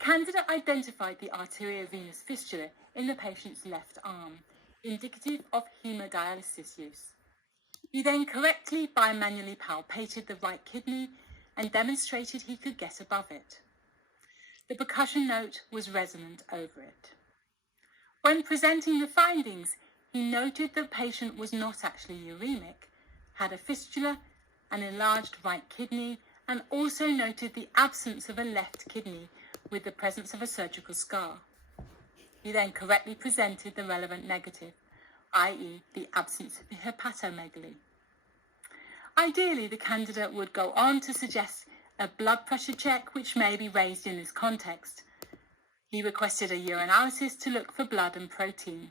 candidate identified the arteriovenous fistula in the patient's left arm, indicative of hemodialysis use. He then correctly bimanually palpated the right kidney and demonstrated he could get above it. The percussion note was resonant over it. When presenting the findings, he noted the patient was not actually uremic, had a fistula, an enlarged right kidney, and also noted the absence of a left kidney with the presence of a surgical scar. He then correctly presented the relevant negative, i.e. the absence of hepatomegaly. Ideally, the candidate would go on to suggest a blood pressure check which may be raised in this context. He requested a urinalysis to look for blood and protein.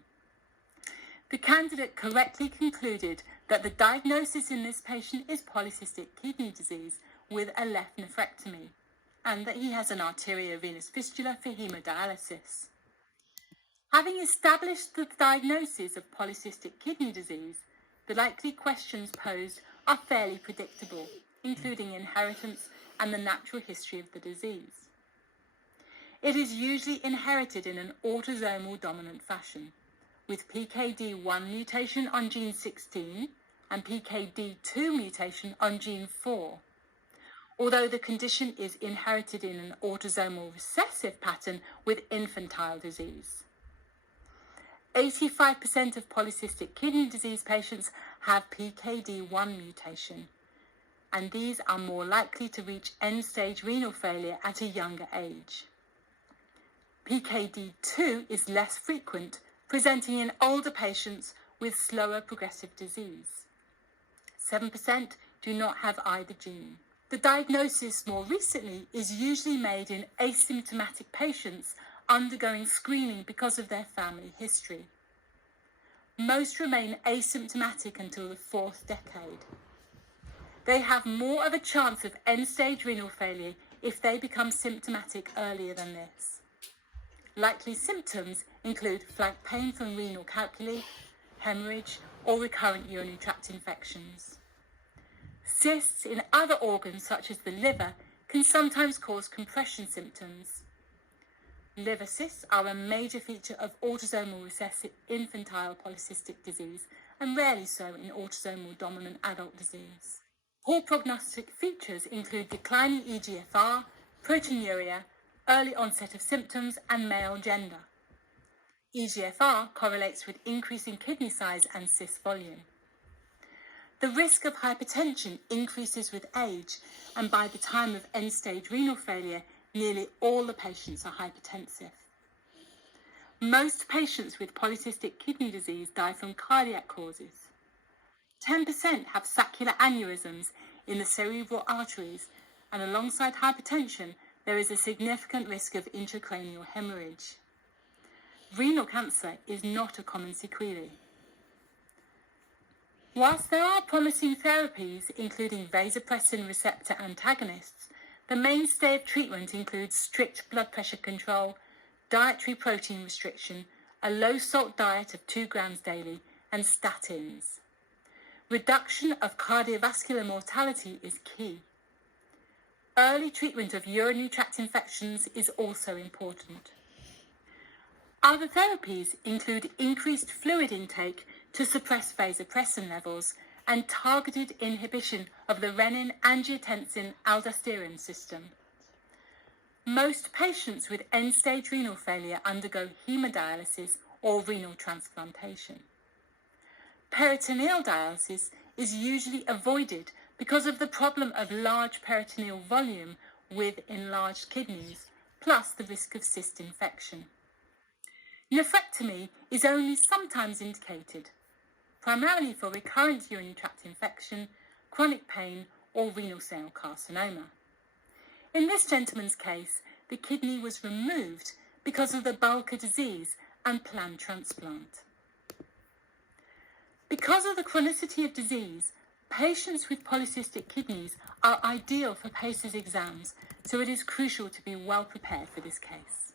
The candidate correctly concluded that the diagnosis in this patient is polycystic kidney disease with a left nephrectomy, and that he has an arteriovenous fistula for hemodialysis. Having established the diagnosis of polycystic kidney disease, the likely questions posed are fairly predictable, including inheritance and the natural history of the disease. It is usually inherited in an autosomal dominant fashion, with Pkd1 mutation on gene 16 and Pkd2 mutation on gene 4. Although the condition is inherited in an autosomal recessive pattern with infantile disease. 85% of polycystic kidney disease patients have Pkd1 mutation, and these are more likely to reach end-stage renal failure at a younger age. Pkd2 is less frequent, presenting in older patients with slower progressive disease. 7% do not have either gene. The diagnosis more recently is usually made in asymptomatic patients undergoing screening because of their family history. Most remain asymptomatic until the 4th decade. They have more of a chance of end-stage renal failure if they become symptomatic earlier than this. Likely symptoms include flank pain from renal calculi, hemorrhage, or recurrent urinary tract infections. Cysts in other organs, such as the liver, can sometimes cause compression symptoms. Liver cysts are a major feature of autosomal recessive infantile polycystic disease and rarely so in autosomal dominant adult disease. Poor prognostic features include declining eGFR, proteinuria, early onset of symptoms, and male gender. eGFR correlates with increasing kidney size and cyst volume. The risk of hypertension increases with age, and by the time of end-stage renal failure, nearly all the patients are hypertensive. Most patients with polycystic kidney disease die from cardiac causes. 10% have saccular aneurysms in the cerebral arteries, and alongside hypertension, there is a significant risk of intracranial hemorrhage. Renal cancer is not a common sequelae. Whilst there are promising therapies, including vasopressin receptor antagonists, the mainstay of treatment includes strict blood pressure control, dietary protein restriction, a low-salt diet of 2 grams daily, and statins. Reduction of cardiovascular mortality is key. Early treatment of urinary tract infections is also important. Other therapies include increased fluid intake to suppress vasopressin levels and targeted inhibition of the renin-angiotensin-aldosterone system. Most patients with end-stage renal failure undergo hemodialysis or renal transplantation. Peritoneal dialysis is usually avoided because of the problem of large peritoneal volume with enlarged kidneys, plus the risk of cyst infection. Nephrectomy is only sometimes indicated, primarily for recurrent urinary tract infection, chronic pain, or renal cell carcinoma. In this gentleman's case, the kidney was removed because of the Pckd disease and planned transplant. Because of the chronicity of disease, patients with polycystic kidneys are ideal for PACES exams, so it is crucial to be well prepared for this case.